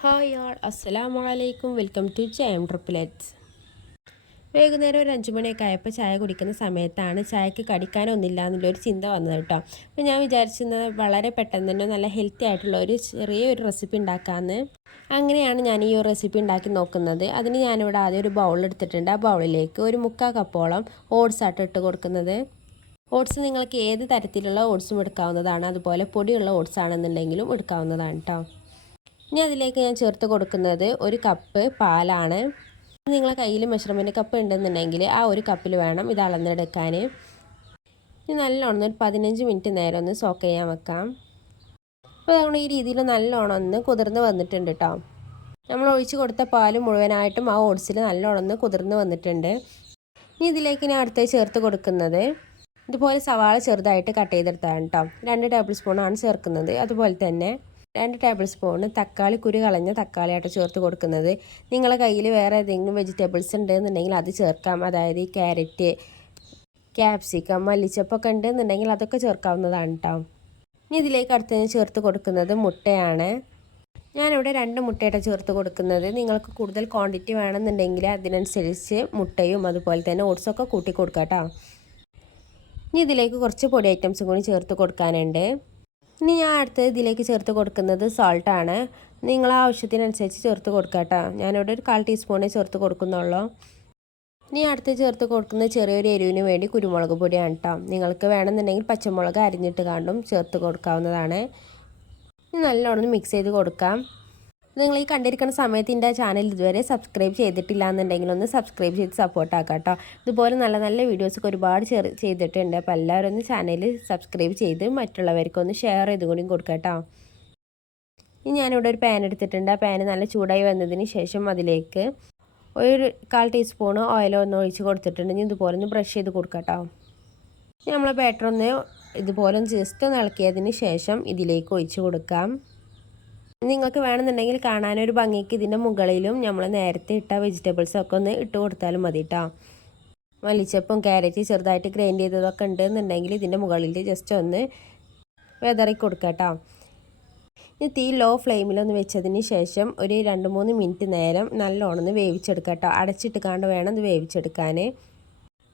Hi ആൾ അസ്സലാമു അലൈക്കും. Welcome to ജയം ട്രിപ്ലെറ്റ്സ്. വൈകുന്നേരം ഒരു 5 മണിയൊക്കെ ആയപ്പോൾ ചായ കുടിക്കുന്ന സമയത്താണ് ചായക്ക് കടിക്കാനൊന്നുമില്ല എന്നുള്ളൊരു ചിന്ത വന്നത് കേട്ടോ. അപ്പോൾ ഞാൻ വിചാരിച്ചിരുന്നത് വളരെ പെട്ടെന്ന് തന്നെ നല്ല ഹെൽത്തി ആയിട്ടുള്ള ഒരു ചെറിയൊരു റെസിപ്പി ഉണ്ടാക്കാമെന്ന്. അങ്ങനെയാണ് ഞാൻ ഈ ഒരു റെസിപ്പി ഉണ്ടാക്കി നോക്കുന്നത്. അതിന് ഞാനിവിടെ ആദ്യം ഒരു ബൗൾ എടുത്തിട്ടുണ്ട്. ആ ബൗളിലേക്ക് ഒരു 3/4 കപ്പോളം ഓട്സ് ആയിട്ട് ഇട്ട് കൊടുക്കുന്നത്. ഓട്സ് നിങ്ങൾക്ക് ഏത് തരത്തിലുള്ള ഓട്സും എടുക്കാവുന്നതാണ്. അതുപോലെ പൊടിയുള്ള ഓട്സ് ആണെന്നുണ്ടെങ്കിലും എടുക്കാവുന്നതാണ് കേട്ടോ. ഇനി അതിലേക്ക് ഞാൻ ചേർത്ത് കൊടുക്കുന്നത് ഒരു കപ്പ് പാലാണ്. നിങ്ങളെ കയ്യിൽ മെഷർമെൻറ്റ് കപ്പ് ഉണ്ടെന്നുണ്ടെങ്കിൽ ആ ഒരു കപ്പിൽ വേണം ഇത് അളന്നെടുക്കാൻ. ഇനി നല്ലോണം ഒരു 15 മിനിറ്റ് നേരം ഒന്ന് സോക്ക് ചെയ്യാൻ വെക്കാം. അപ്പോൾ നമ്മൾ ഈ രീതിയിൽ നല്ലോണം ഒന്ന് കുതിർന്ന് വന്നിട്ടുണ്ട് കേട്ടോ. നമ്മൾ ഒഴിച്ച് കൊടുത്ത പാൽ മുഴുവനായിട്ടും ആ ഓട്സിൽ നല്ലോണം ഒന്ന് കുതിർന്ന് വന്നിട്ടുണ്ട്. ഇനി ഇതിലേക്ക് ഞാൻ അടുത്തായി ചേർത്ത് കൊടുക്കുന്നത് ഇതുപോലെ സവാള ചെറുതായിട്ട് കട്ട് ചെയ്തെടുത്താണ് കേട്ടോ. 2 ടേബിൾ സ്പൂണാണ് ചേർക്കുന്നത്. അതുപോലെ തന്നെ 2 ടേബിൾ സ്പൂൺ തക്കാളി കുരു കളഞ്ഞ തക്കാളിയായിട്ട് ചേർത്ത് കൊടുക്കുന്നത്. നിങ്ങളുടെ കയ്യിൽ വേറെ ഏതെങ്കിലും വെജിറ്റബിൾസ് ഉണ്ടെന്നുണ്ടെങ്കിൽ അത് ചേർക്കാം. അതായത് ഈ ക്യാരറ്റ്, ക്യാപ്സിക്കം, മല്ലിച്ചപ്പൊക്കെ ഉണ്ടെന്നുണ്ടെങ്കിൽ അതൊക്കെ ചേർക്കാവുന്നതാണ് കേട്ടോ. ഇനി ഇതിലേക്ക് അടുത്തതിന് ചേർത്ത് കൊടുക്കുന്നത് മുട്ടയാണ്. ഞാനിവിടെ 2 മുട്ടയായിട്ട് ചേർത്ത് കൊടുക്കുന്നത്. നിങ്ങൾക്ക് കൂടുതൽ ക്വാണ്ടിറ്റി വേണമെന്നുണ്ടെങ്കിൽ അതിനനുസരിച്ച് മുട്ടയും അതുപോലെ തന്നെ ഓട്സൊക്കെ കൂട്ടി കൊടുക്കാം കേട്ടോ. ഇനി ഇതിലേക്ക് കുറച്ച് പൊടി ഐറ്റംസും കൂടി ചേർത്ത് കൊടുക്കാനുണ്ട്. ഇനി ഞാൻ അടുത്തത് ഇതിലേക്ക് ചേർത്ത് കൊടുക്കുന്നത് സോൾട്ടാണ്. നിങ്ങൾ ആവശ്യത്തിനനുസരിച്ച് ചേർത്ത് കൊടുക്കുക കേട്ടോ. ഞാനിവിടെ ഒരു 1/4 ടീസ്പൂണേ ചേർത്ത് കൊടുക്കുന്നുള്ളൂ. ഇനി അടുത്ത് ചേർത്ത് കൊടുക്കുന്നത് ചെറിയൊരു എരിവിന് വേണ്ടി കുരുമുളക് പൊടിയാണ് കേട്ടോ. നിങ്ങൾക്ക് വേണമെന്നുണ്ടെങ്കിൽ പച്ചമുളക് അരിഞ്ഞിട്ട് കണ്ടും ചേർത്ത് കൊടുക്കാവുന്നതാണ്. ഇനി നല്ലോണം മിക്സ് ചെയ്ത് കൊടുക്കാം. നിങ്ങൾ ഈ കണ്ടിരിക്കുന്ന സമയത്ത് എൻ്റെ ചാനൽ ഇതുവരെ സബ്സ്ക്രൈബ് ചെയ്തിട്ടില്ല എന്നുണ്ടെങ്കിൽ ഒന്ന് സബ്സ്ക്രൈബ് ചെയ്ത് സപ്പോർട്ടാക്കാം കേട്ടോ. ഇതുപോലെ നല്ല നല്ല വീഡിയോസൊക്കെ ഒരുപാട് ചെയ്തിട്ടുണ്ട്. അപ്പോൾ എല്ലാവരും ഒന്ന് ചാനൽ സബ്സ്ക്രൈബ് ചെയ്ത് മറ്റുള്ളവർക്കൊന്ന് ഷെയർ ചെയ്ത് കൂടി കൊടുക്കാം കേട്ടോ. ഇനി ഞാനിവിടെ ഒരു പാൻ എടുത്തിട്ടുണ്ട്. ആ പാൻ നല്ല ചൂടായി വന്നതിന് ശേഷം അതിലേക്ക് ഒരു 1/4 ടീസ്പൂൺ ഓയിലൊന്ന് ഒഴിച്ച് കൊടുത്തിട്ടുണ്ട്. ഇനി ഇതുപോലെ ഒന്ന് ബ്രഷ് ചെയ്ത് കൊടുക്കാം കേട്ടോ. നമ്മളെ ബാറ്റർ ഒന്ന് ഇതുപോലെ ഒന്ന് ജസ്റ്റ് ഒന്ന് ഇളക്കിയതിന് ശേഷം ഇതിലേക്ക് ഒഴിച്ച് കൊടുക്കാം. നിങ്ങൾക്ക് വേണമെന്നുണ്ടെങ്കിൽ കാണാനൊരു ഭംഗിക്ക് ഇതിൻ്റെ മുകളിലും നമ്മൾ നേരത്തെ ഇട്ട വെജിറ്റബിൾസൊക്കെ ഒന്ന് ഇട്ട് കൊടുത്താലും മതി കേട്ടോ. മല്ലിച്ചപ്പും ക്യാരറ്റ് ചെറുതായിട്ട് ഗ്രൈൻഡ് ചെയ്തതൊക്കെ ഉണ്ടെന്നുണ്ടെങ്കിൽ ഇതിൻ്റെ മുകളിൽ ജസ്റ്റ് ഒന്ന് വെതറി കൊടുക്കുക കേട്ടോ. ഇനി തീ ലോ ഫ്ലെയിമിലൊന്ന് വെച്ചതിന് ശേഷം ഒരു 2-3 മിനിറ്റ് നേരം നല്ലോണം ഒന്ന് വേവിച്ചെടുക്കുക കേട്ടോ. അടച്ചിട്ട് കാണ്ട് വേണം ഇത് വേവിച്ചെടുക്കാൻ.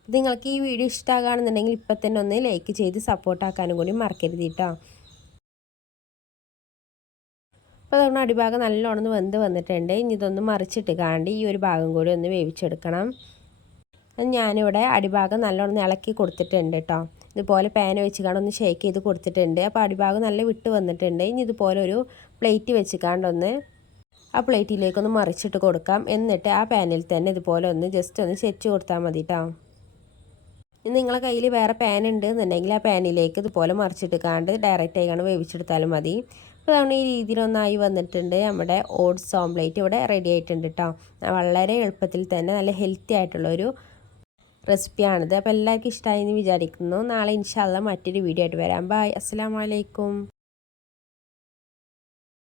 നിങ്ങൾക്ക് ഈ വീഡിയോ ഇഷ്ടമാകുകയാണെന്നുണ്ടെങ്കിൽ ഇപ്പം തന്നെ ഒന്ന് ലൈക്ക് ചെയ്ത് സപ്പോർട്ടാക്കാനും കൂടി മറക്കരുത് കേട്ടോ. അപ്പോൾ അതുകൊണ്ട് അടിഭാഗം നല്ലോണം വെന്ത് വന്നിട്ടുണ്ട്. ഇനി ഇതൊന്ന് മറിച്ചിട്ട് കാണ്ട് ഈ ഒരു ഭാഗം കൂടി ഒന്ന് വേവിച്ചെടുക്കണം. ഞാനിവിടെ അടിഭാഗം നല്ലോണം ഇളക്കി കൊടുത്തിട്ടുണ്ട് കേട്ടോ. ഇതുപോലെ പാൻ വെച്ച് കാണ്ട് ഒന്ന് ഷേക്ക് ചെയ്ത് കൊടുത്തിട്ടുണ്ട്. അപ്പോൾ അടിഭാഗം നല്ല വിട്ട് വന്നിട്ടുണ്ട്. ഇനി ഇതുപോലെ ഒരു പ്ലേറ്റ് വെച്ച് കാണ്ടൊന്ന് ആ പ്ലേറ്റിലേക്കൊന്ന് മറിച്ചിട്ട് കൊടുക്കാം. എന്നിട്ട് ആ പാനിൽ തന്നെ ഇതുപോലെ ഒന്ന് ജസ്റ്റ് ഒന്ന് സെറ്റ് കൊടുത്താൽ മതി കേട്ടോ. ഇനി നിങ്ങളെ കയ്യിൽ വേറെ പാൻ ഉണ്ട് എന്നുണ്ടെങ്കിൽ ആ പാനിലേക്ക് ഇതുപോലെ മറിച്ചിട്ട് കാണ്ട് ഡയറക്റ്റ് ആയിക്കാണ്ട് വേവിച്ചെടുത്താലും മതി. അപ്പോൾ അതുകൊണ്ട് ഈ രീതിയിലൊന്നായി വന്നിട്ടുണ്ട്. നമ്മുടെ ഓട്സ് ഓംപ്ലേറ്റ് ഇവിടെ റെഡി ആയിട്ടുണ്ട് കേട്ടോ. വളരെ എളുപ്പത്തിൽ തന്നെ നല്ല ഹെൽത്തി ആയിട്ടുള്ളൊരു റെസിപ്പിയാണിത്. അപ്പോൾ എല്ലാവർക്കും ഇഷ്ടമായി എന്ന് വിചാരിക്കുന്നു. നാളെ ഇൻഷാ അല്ലാഹ് മറ്റൊരു വീഡിയോ ആയിട്ട് വരാം. ബൈ. അസ്സലാമു അലൈക്കും.